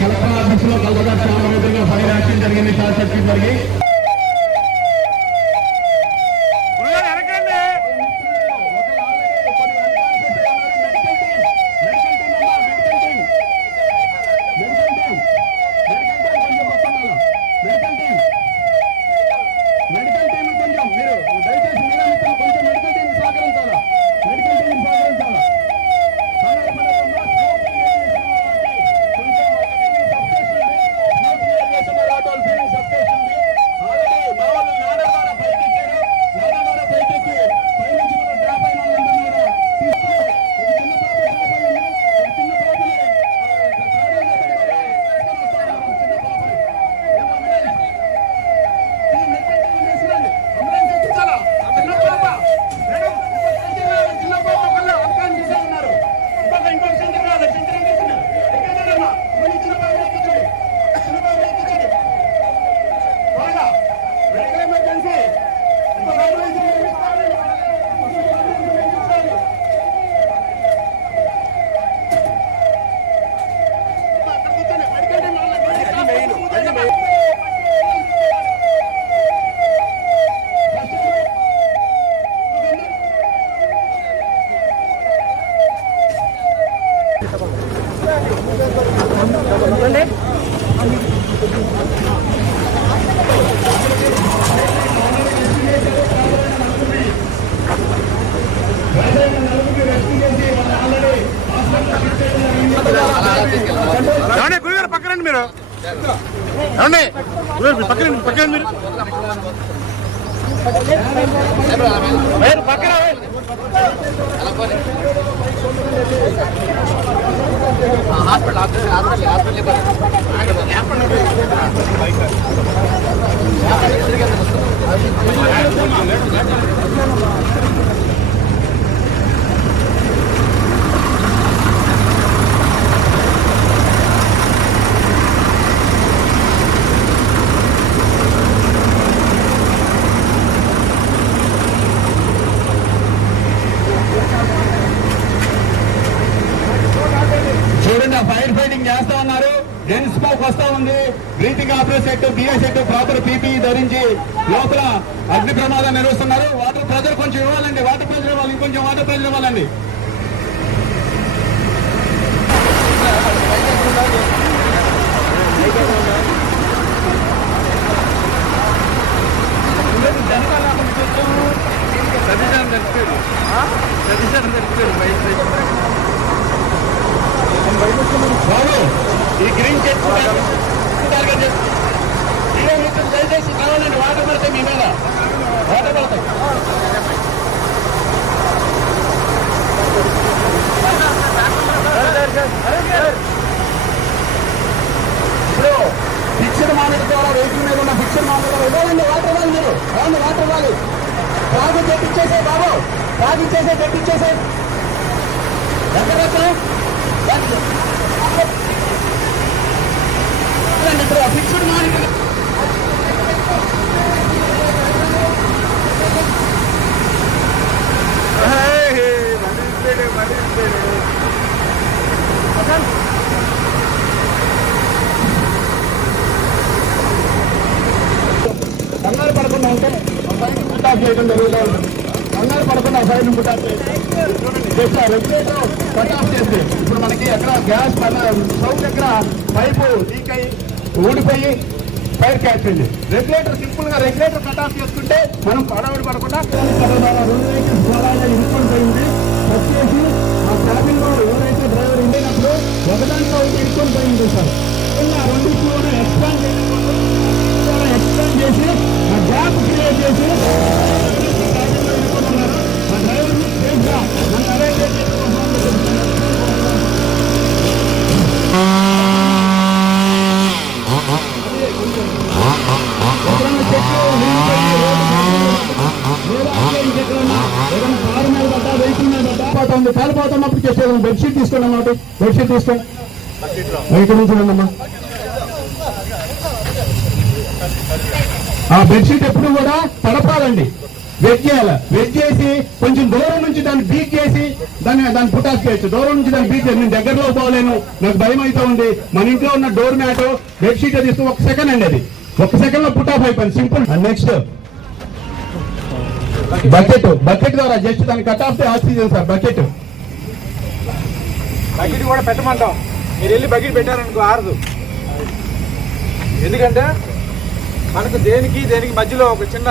Collector office లో Calcutta శ్యామవేదిగా fire action జరిగింది. Short circuit జరిగి పక్కనండి మీరు పక్కన మీరు పక్కన ఫైర్ ఫైటింగ్ చేస్తా ఉన్నారు. డెన్ స్మోక్ వస్తా ఉంది. Breathing operation set, BA set, proper PPE ధరించి లోపల అగ్ని ప్రమాదం నిర్వహిస్తున్నారు. వాటర్ ప్రెజర్ కొంచెం ఇవ్వాలండి. వాటర్ ప్రెజర్ ఇవ్వాలి. ఇంకొంచెం వాటర్ ప్రెజర్ ఇవ్వాలండి. బాబు ఈ గ్రీన్ చెట్టు దయచేసి కావాలండి. వాటర్ పడతాయి మీ మీద, వాటర్ పడతాయి. ఇప్పుడు ఫిక్స్డ్ మానిటర్ ద్వారా వెహికల్ మీద ఉన్న ఫిక్స్డ్ మానిటర్ ఇవ్వాలండి. వాటర్ ఇవ్వాలి. మీరు రాండి, వాటర్ ఇవ్వాలి. తాగి తెప్పించేసే బాబు, తాగిచ్చేసే తెప్పించేసే. ఎక్కడ ఇప్పుడు ఫిక్స్డ్ మానిటర్ కంగారు పడకుండా ఉంటే సైడ్ బుట్టాఫ్ చేయడం జరుగుతూ ఉంటుంది. కంగారు పడకుండా సైడ్ బుట్టాఫ్ రెగ్యులేటర్ కట్ ఆఫ్ చేస్తే ఇప్పుడు మనకి ఎక్కడ గ్యాస్ స్టవ్ దగ్గర పైపు లీక్ అయ్యి ఊడిపోయి ఫైర్ క్యాచ్ అయింది. రెగ్యులేటర్ సింపుల్ గా రెగ్యులేటర్ కట్ ఆఫ్ చేసుకుంటే మనం పడవడి పడకుండా ఇన్స్పాల్ పోయింది. వచ్చేసి ఆ క్యాబిన్ లో ఎవరైతే డ్రైవర్ ఉండేటప్పుడు ఒకదాంట్లో ఇన్స్పాల్ పోయింది సార్. రెండింటిలోనే ఎక్స్పాండ్ చేసి ఆ గ్యాప్ క్రియేట్ చేసి ఆ డ్రైవర్ సేఫ్ గా మన అరేంజ్ చేసి కాలిపోతున్నప్పుడు చెప్పేది బెడ్షీట్ తీసుకోండి అన్నమాట. బెడ్షీట్ తీసుకోండి. ఇక్కడ నుంచి అమ్మా. ఆ బెడ్షీట్ ఎప్పుడు కూడా తడపాలండి. వెయిట్ చేయాలి. వెయిట్ చేసి కొంచెం దూరం నుంచి దాన్ని బీట్ చేసి దాన్ని పుట్ ఆఫ్ చేయొచ్చు. దూరం నుంచి దాన్ని బీట్ చేసి నేను దగ్గరలో పోలేను, నాకు భయం అయితే ఉంది, మన ఇంట్లో ఉన్న డోర్ మ్యాట్ బెడ్షీట్ తీస్తూ 1 సెకండ్ అండి, అది 1 సెకండ్ లో పుట్ ఆఫ్ అయిపోయింది. సింపుల్. నెక్స్ట్ బకెట్ ద్వారా జస్ట్ దాన్ని cut off oxygen sir. Bucket కూడా పెట్టమంటాం. మీరు వెళ్ళి బకెట్ పెట్టారనుకో ఆరదు. ఎందుకంటే మనకు దేనికి మధ్యలో ఒక చిన్న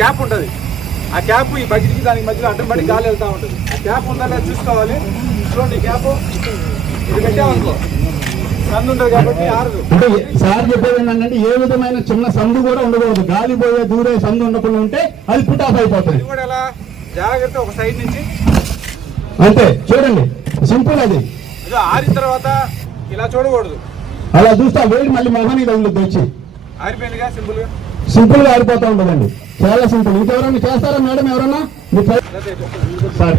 క్యాప్ ఉంటుంది. ఆ క్యాప్ ఈ బకెట్కి దానికి మధ్యలో అడ్డం పడి గాలి వెళ్తూ ఉంటుంది. ఆ క్యాప్ ఉందా లేదా చూసుకోవాలి. చూడండి, క్యాప్ ఇది పెట్టామనుకో సందు ఉంటుంది కాబట్టి ఆరదు. అంటే సార్ చెప్పేది ఏంటంటే ఏ విధమైన చిన్న సందు కూడా ఉండకూడదు. గాలి పోయే దూరే సందు ఉండకుండా ఉంటే అది పుట్ ఆఫ్ అయిపోతుంది. ఇది కూడా ఎలా జాగ్రత్త ఒక సైడ్ నుంచి అంతే. చూడండి, సింపుల్. అది ఇది ఆరిన తర్వాత ఇలా చూడకూడదు. అలా చూస్తే వేడి మళ్ళీ మొహానికి తగులుద్ది వచ్చి ఆరిపోయిందిగా సింపుల్ గా ఆరిపోతా ఉండదండి. చాలా సింపుల్. ఇంకెవరన్నా చేస్తారా మేడం? ఎవరన్నా సార్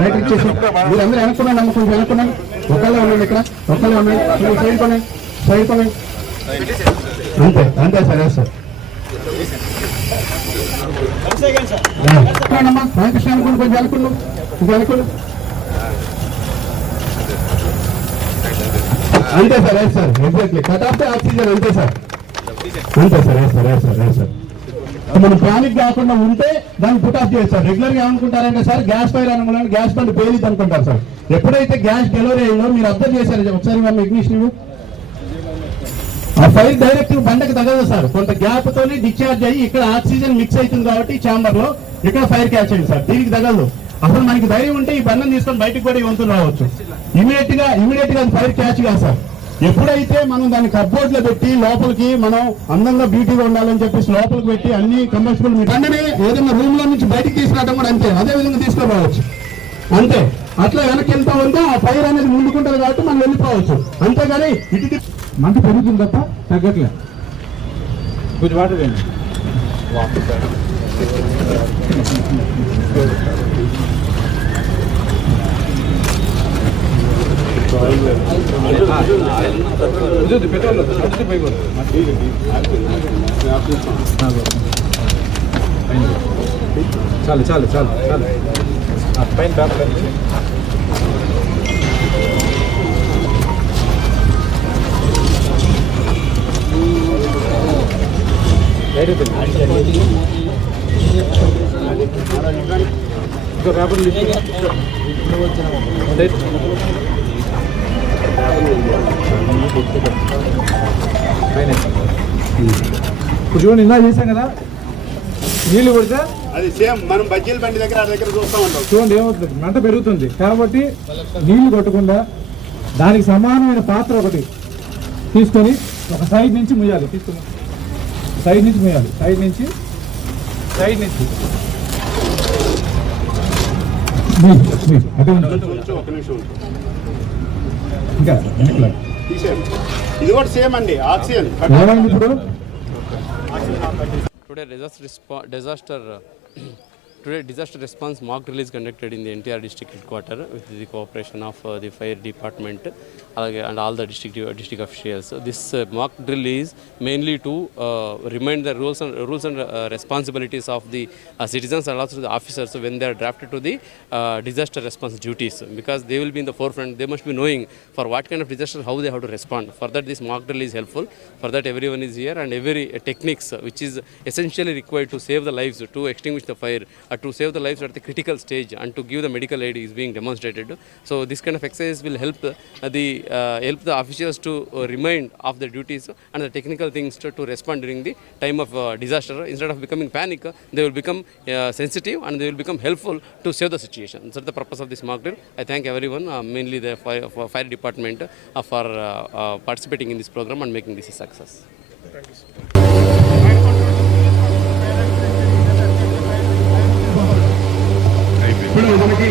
లైటర్ ఇచ్చేసి మీరు అందరూ వెనుక్కున్నాను, కొంచెం వెనుక్కున్నాను. ఒకళ్ళే ఉన్నాను ఇక్కడ, ఒకళ్ళే ఉన్నాయి. సైడ్ కొనండి, సైడ్ కొనండి. అంతే అంతే సరే సార్. అమ్మా రామకృష్ణ అనుకోండి, కొంచెం వెనుక్కున్నాం, కొంచెం వెనుక్కున్నాం. అంతే sir, yes sir, exactly. Cut off oxygen. అంతే సార్, అంతే sir, yes sir, yes sir, yes sir. మనం పానిక్ కాకుండా ఉంటే దాన్ని పుట్ ఆఫ్ చేస్తారు. రెగ్యులర్ గా ఏమనుకుంటారంటే సార్ గ్యాస్ ఫైర్ అనుకున్నాను, గ్యాస్ బండ్ పేలింది అనుకుంటారు సార్. ఎప్పుడైతే గ్యాస్ డెలివరీ అయిందో మీరు అబ్జర్వ్ చేశారు ఒకసారి మన ఇగ్నిషన్, ఆ ఫైర్ డైరెక్ట్ బండకి తగలదు సార్. కొంత గ్యాప్ తోని డిశ్చార్జ్ అయ్యి ఇక్కడ ఆక్సిజన్ మిక్స్ అవుతుంది కాబట్టి ఛాంబర్ లో ఇక్కడ ఫైర్ క్యాచ్ అయింది సార్. దీనికి తగలదు. అసలు మనకి ధైర్యం ఉంటే ఈ బండం తీసుకొని బయటకు కూడా వంతులు రావచ్చు. ఇమీడియట్ గా అది ఫైర్ క్యాచ్ కాదు సార్. ఎప్పుడైతే మనం దాన్ని కప్బోర్డ్ లో పెట్టి లోపలికి మనం అందంగా బ్యూటీగా ఉండాలని చెప్పేసి లోపలికి పెట్టి అన్ని కంబస్టబుల్ బండని ఏదైనా రూమ్ లో నుంచి బయటకు తీసుకురావడం కూడా అంతే, అదే విధంగా తీసుకురావచ్చు. అంతే. అట్లా వెనక్కి వెళ్తా ఉంటే ఆ ఫైర్ అనేది ముందుకుంటుంది కాబట్టి మనం వెళ్ళిపోవచ్చు. అంతేగాని ఇటు మంట పెరుగుతుంది తప్ప తగ్గట్లే. కొంచెం వాటర్ వేయండి. పెట్రోల్ చాలు చాలు చాలు చాలు. పైన పేపర్ ఇంకో పేపర్ ఇప్పుడు చూడండి, ఇందా చేశాం కదా, నీళ్లు కొడితే అది సేమ్ మనం బజ్జీల బండి దగ్గర చూస్తూ ఉంటాం. చూడండి ఏమవుతుంది, మంట పెరుగుతుంది. కాబట్టి నీళ్లు కొట్టకుండా దానికి సమానమైన పాత్ర ఒకటి తీసుకొని ఒక సైడ్ నుంచి ముయ్యాలి. తీసుకుని సైడ్ నుంచి ముయ్యాలి. సైడ్ నుంచి ఇంకా ఇది కూడా సేమ్ అండి, ఆక్సిజన్. ఇప్పుడు Today, disaster response mock drill is conducted in the NTR district headquarters with the cooperation of the fire department and all the district officials. This mock drill is mainly to remind the rules and responsibilities of the citizens and also the officers when they are drafted to the disaster response duties, because they will be in the forefront. They must be knowing for what kind of disaster how they have to respond. For that, this mock drill is helpful. For that, everyone is here, and every techniques which is essentially required to save the lives, to extinguish the fire, to save the lives at the critical stage and to give the medical aid is being demonstrated. So this kind of exercise will help the officials to remind of the duties and the technical things to respond during the time of disaster. Instead of becoming panic, they will become sensitive and they will become helpful to save the situation. So the purpose of this mock drill. I thank everyone, mainly the fire department, for participating in this program and making this a success. ఇప్పుడు మనకి